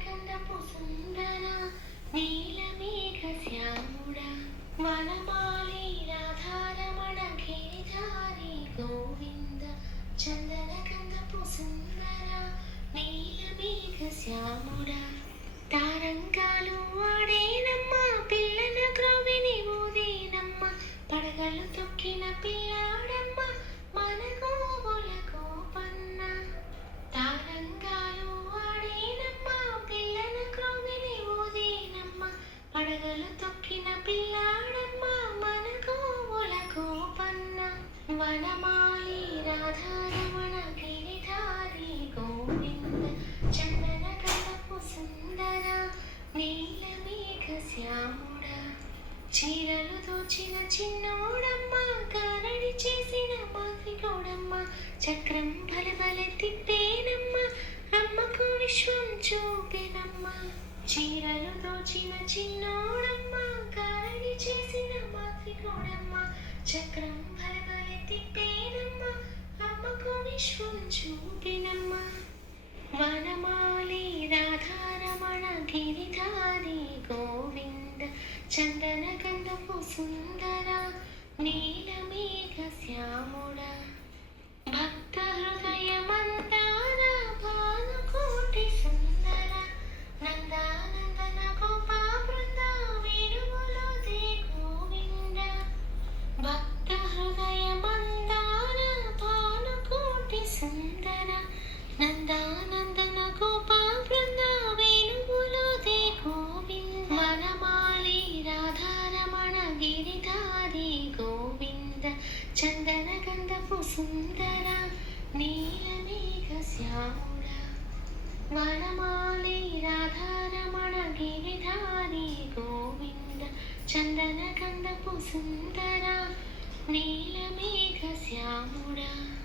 నీలకందపు సుందర నీలమేఘ శ్యాముడ వనమాలి రాధారమణ గిరిధారి గోవింద చందనకందపు సుందర నీలమేఘ శ్యాముడా. చీరలు దోచిన చిన్నోడమ్మ కారడి చేసిన మాదిగోడమ్మ చక్రం బల బల తిప్పేనమ్మ అమ్మకు విశ్వం చూపెనమ్మ. చీరలు దోచిన చిన్నోడమ్మ కారడి చేసిన మాదిగోడమ్మ చక్రం బల బల తిప్పేనమ్మ విశ్వం చూపినమ్మా వనమాలి రాధారమణ గిరిధారి గోవింద చందన గంధపు సుందర నీలమేఘ నందానందన గోపా బృంద వేణువులో దే గోవింద. వనమాలి రాధారమణ గిరిధారి గోవింద. చందన గంధపు సుందర నీలమేఘ శ్యాముడ వనమాలి రాధారమణ గిరిధారి గోవింద. చందన గంధపు సుందర నీలమేఘ శ్యాముడా